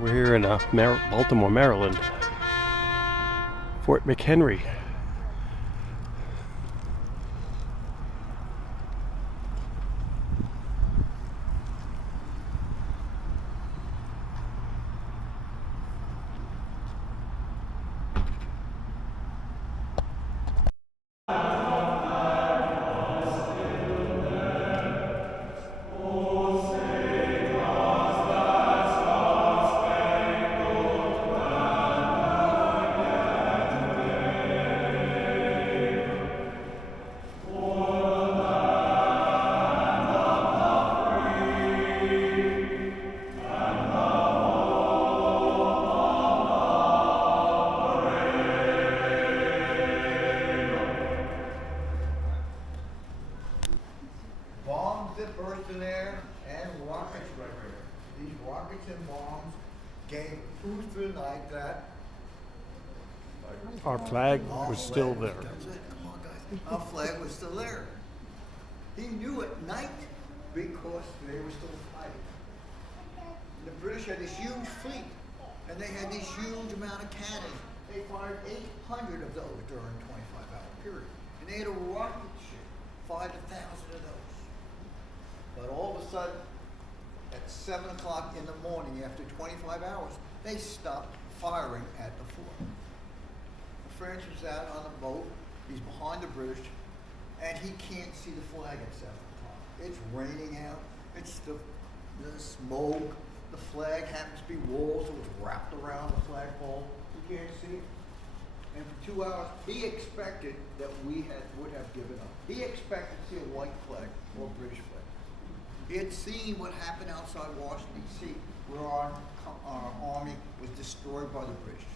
We're here in Baltimore, Maryland, Fort McHenry. Bombs that burst in air and rockets right there. These rockets and bombs gave food through the night that Our flag was still there. That's it. Come on, guys. Our flag was still there. He knew at night because they were still fighting. The British had this huge fleet, and they had this huge amount of cannons. They fired 800 of those during a 25-hour period. And they had a rocket ship, fired 1,000 of those. But all of a sudden, at 7 o'clock in the morning, after 25 hours, they stopped firing at the fort. The French was out on a boat, he's behind the British, and he can't see the flag at 7 o'clock. It's raining out, it's the smoke, the flag happens to be wool, so it's wrapped around the flagpole, you can't see it. And for 2 hours, he expected that we would have given up. He expected to see a white flag or a British flag. He had seen what happened outside Washington, D.C., where our army was destroyed by the British,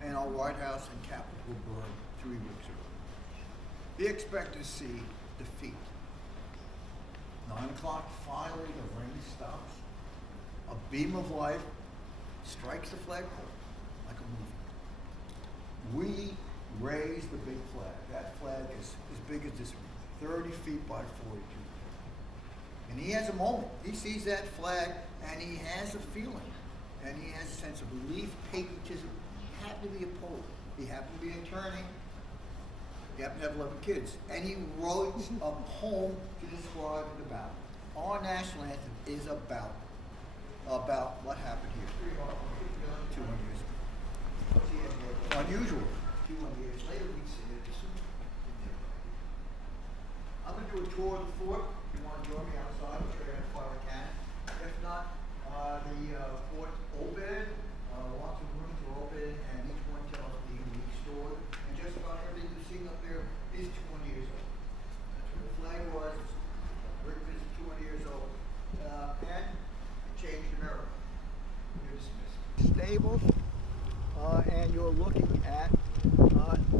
and our White House and Capitol were burned 3 weeks ago. He expected to see defeat. 9 o'clock, finally, the rain stops. A beam of light strikes the flagpole like a movie. We raise the big flag. That flag is as big as this room, 30 feet by 42. And he has a moment. He sees that flag and he has a feeling. And he has a sense of relief, patriotism. He happened to be a poet. He happened to be an attorney. He happened to have 11 kids. And he wrote a poem to describe the battle. Our national anthem is about what happened here 200 years ago. Unusual. 200 years later, we see it. I'm going to do a tour of the fort. If you want to join me outside, I'm sure you're going to fire a cannon. If not, the fort's open. Lots of rooms are open, and each one tells the unique story. And just about everything you've seen up there is 200 years old. That's where the flag was. Britain is 200 years old. And it changed America. You're dismissed. Stables, and you're looking at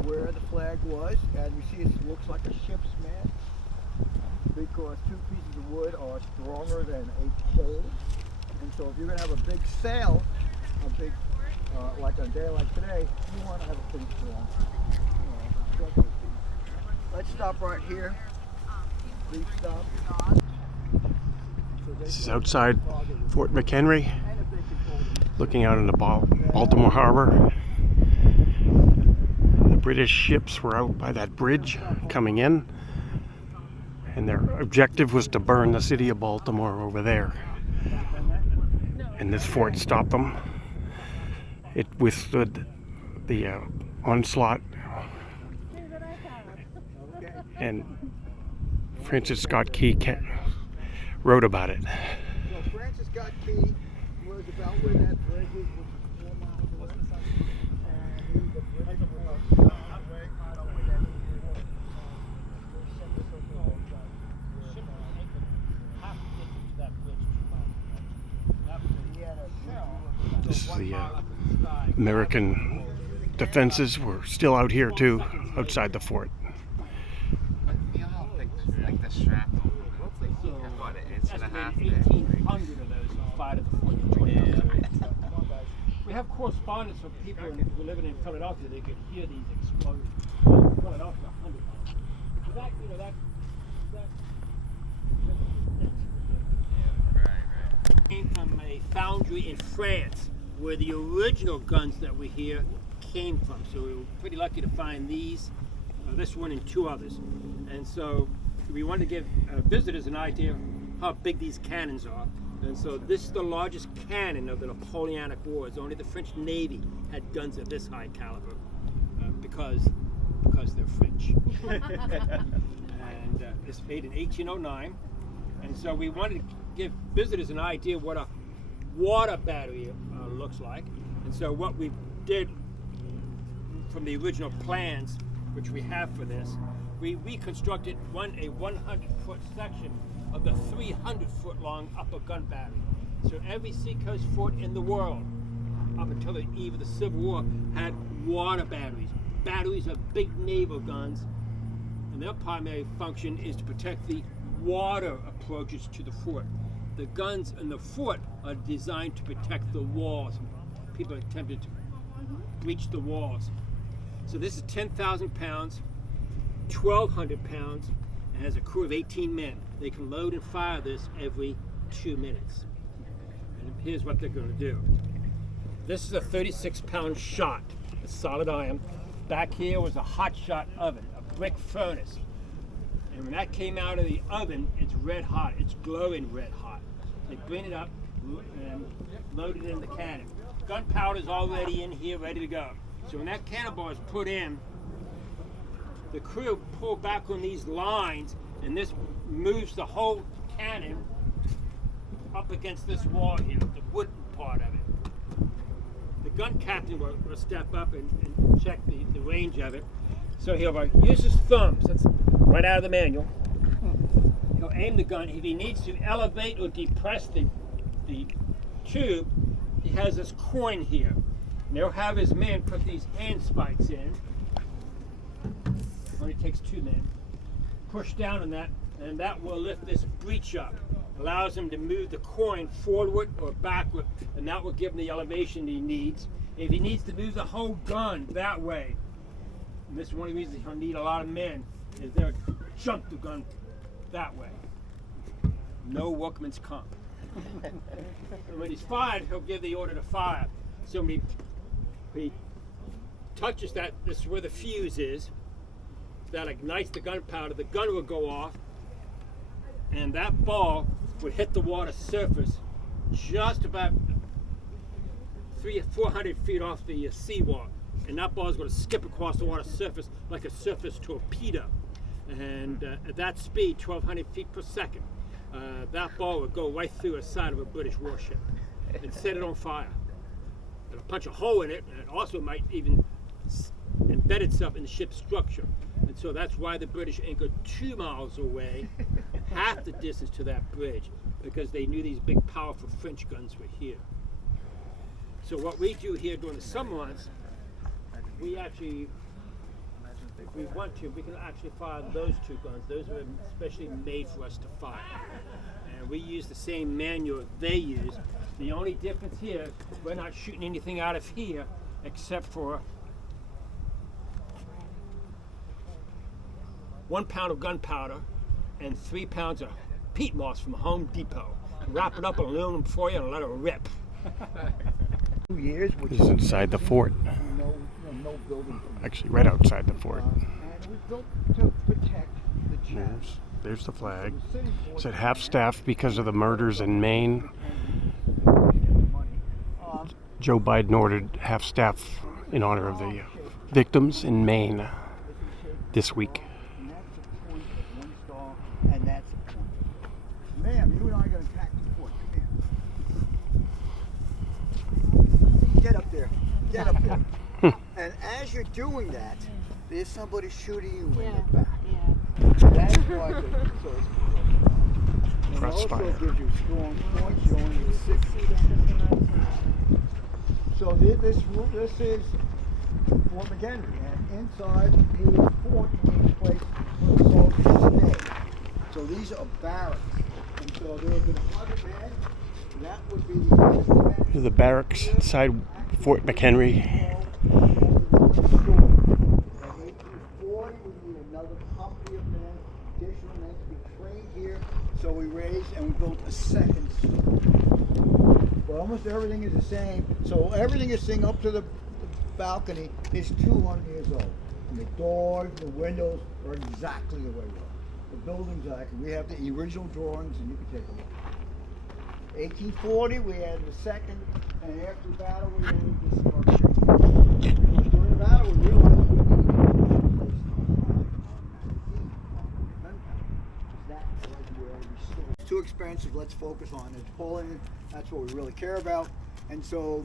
where the flag was, and you see it looks like a ship's mast, because 2 pieces of wood are stronger than a pole. And so if you're going to have a big sail, like on a day like today, you want to have a pretty strong structure piece. Let's stop right here. Brief stop. This is outside Fort McHenry, looking out into Baltimore Harbor. The British ships were out by that bridge coming in, and their objective was to burn the city of Baltimore over there. And this fort stopped them. It withstood the onslaught, and Francis Scott Key wrote about it. So Francis Scott Key was about where that bridge is, which is 4 miles away. And he was a bridge This is the American defenses were still out here too, outside the fort. Feel how thick, like the shrapnel. Looks like he had about an inch and a half there. 1,800 of those were fired at the fort. We have correspondence from people who are living in Philadelphia. They could hear these explosions. Philadelphia, 100 miles. That, you know, that came from a foundry in France where the original guns that were here came from. So we were pretty lucky to find these, this one and 2 others. And so we wanted to give visitors an idea of how big these cannons are. And so this is the largest cannon of the Napoleonic Wars. Only the French Navy had guns of this high caliber because they're French. And it's made in 1809. And so we wanted to give visitors an idea what a water battery looks like. And so what we did from the original plans, which we have for this, we reconstructed a 100-foot section of the 300-foot long upper gun battery. So every seacoast fort in the world, up until the eve of the Civil War, had water batteries. Batteries are big naval guns, and their primary function is to protect the water approaches to the fort. The guns in the fort are designed to protect the walls. People attempted to breach the walls. So this is 10,000 pounds, 1,200 pounds, and has a crew of 18 men. They can load and fire this every 2 minutes. And here's what they're going to do. This is a 36-pound shot, a solid iron. Back here was a hot shot oven, a brick furnace. And when that came out of the oven, it's red hot. It's glowing red hot. They bring it up and load it in the cannon. Gunpowder's already in here, ready to go. So when that cannonball is put in, the crew pull back on these lines, and this moves the whole cannon up against this wall here, the wooden part of it. The gun captain will step up and check the range of it. So he'll use his thumbs, that's right out of the manual. He'll aim the gun. If he needs to elevate or depress the tube, he has this coin here. And they'll have his men put these hand spikes in. It only takes 2 men. Push down on that, and that will lift this breech up. Allows him to move the coin forward or backward, and that will give him the elevation he needs. If he needs to move the whole gun that way, and this is one of the reasons he'll need a lot of men, is they'll jump the gun that way. No workman's comp. And when he's fired, he'll give the order to fire. So when he touches that, this is where the fuse is, that ignites the gunpowder, the gun will go off, and that ball would hit the water surface just about 300 or 400 feet off the seawall. And that ball is going to skip across the water surface like a surface torpedo. And at that speed, 1,200 feet per second, that ball would go right through the side of a British warship and set it on fire. It'll punch a hole in it, and it also might even embed itself in the ship's structure. And so that's why the British anchored 2 miles away, half the distance to that bridge, because they knew these big, powerful French guns were here. So what we do here during the summer months, we actually, if we want to, we can actually fire those 2 guns. Those are especially made for us to fire. And we use the same manual they use. The only difference here is we're not shooting anything out of here except for 1 pound of gunpowder and 3 pounds of peat moss from Home Depot. Wrap it up in aluminum foil and let it rip. 2 years, which This is inside the fort. no building. Actually, right outside the fort. And it was built to protect the church. There's the flag. It's at half staff because of the murders in Maine. Joe Biden ordered half staff in honor of the victims in Maine this week. And that's the point of 1 star, and that's the point. Ma'am, you and I are going to attack the fort. Come here. Get up there. Get up there. And as you're doing that, there's somebody shooting you in the back. That's why so it's and Cross also fire. gives you strong points. You only need 6. So this is Fort McHenry, and inside the fort is a place where the soldiers stay. So these are barracks, and so there have been 100 men. That would be the This is the barracks inside Fort McHenry. In 1840, we need another company of men, additional men to be trained here. So we raised and we built a second store. but almost everything is the same. So everything is seen up to the balcony is 200 years old. And the doors, the windows are exactly the way they are. The building's exactly. We have the original drawings, and you can take a look. 1840, we had the second, and after the battle, we added this structure. Because during the battle, we realized we needed to replace that was where we still. It's too expensive. Let's focus on it. Napoleon. That's what we really care about. And so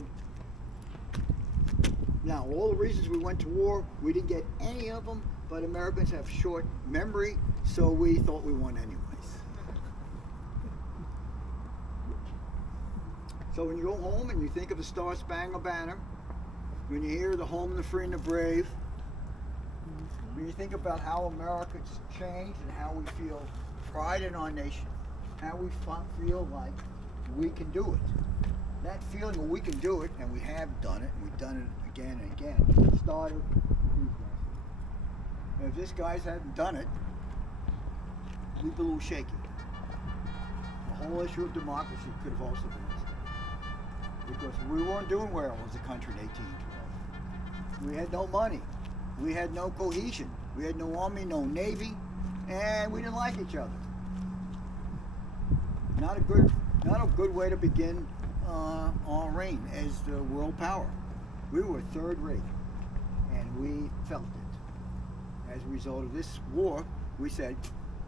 now, all the reasons we went to war, we didn't get any of them. But Americans have short memory, so we thought we won anyways. So when you go home and you think of the Star Spangled Banner, when you hear the home of the free and the brave, when you think about how America's changed and how we feel pride in our nation, how we feel like we can do it. That feeling of we can do it, and we have done it, and we've done it again and again, started with these guys. And if these guys hadn't done it, we'd be a little shaky. The whole issue of democracy could have also been because we weren't doing well as a country in 1812. We had no money. We had no cohesion. We had no army, no navy, and we didn't like each other. Not a good way to begin our reign as the world power. We were third rate, and we felt it. As a result of this war, we said,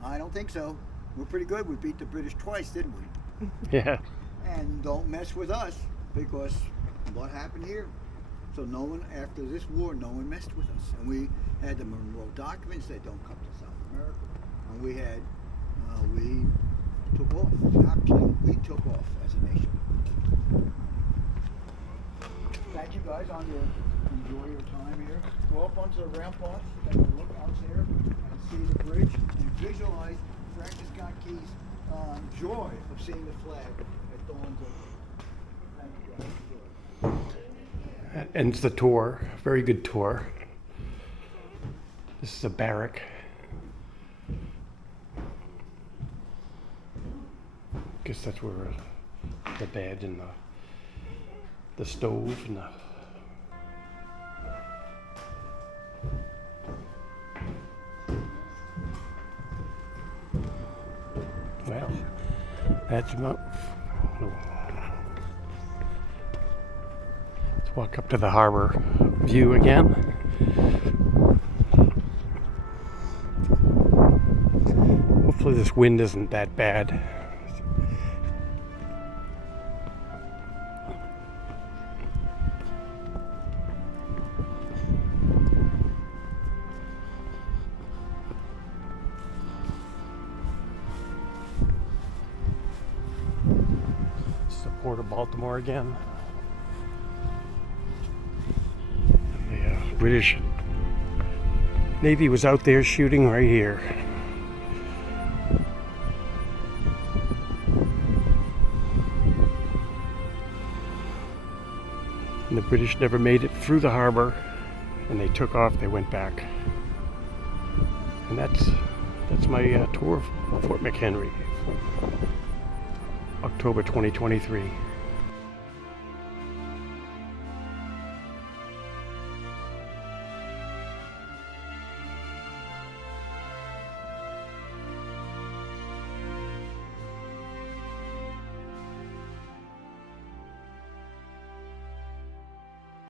I don't think so. We're pretty good. We beat the British twice, didn't we? Yeah. And don't mess with us. Because what happened here? So no one, after this war, no one messed with us. And we had the Monroe documents that don't come to South America. And we had, we took off. Actually, we took off as a nation. Thank you guys enjoy your time here. Go up onto the ramparts, take a look out there and see the bridge and visualize Francis Scott Key's joy of seeing the flag at dawn's over. That ends the tour. Very good tour. This is a barrack. Guess that's where the bed and the stove and the well, that's about. Walk up to the harbor view again. Hopefully this wind isn't that bad. This is the port of Baltimore again. British Navy was out there shooting right here. And the British never made it through the harbor, and they took off, they went back. And that's my tour of Fort McHenry, October 2023.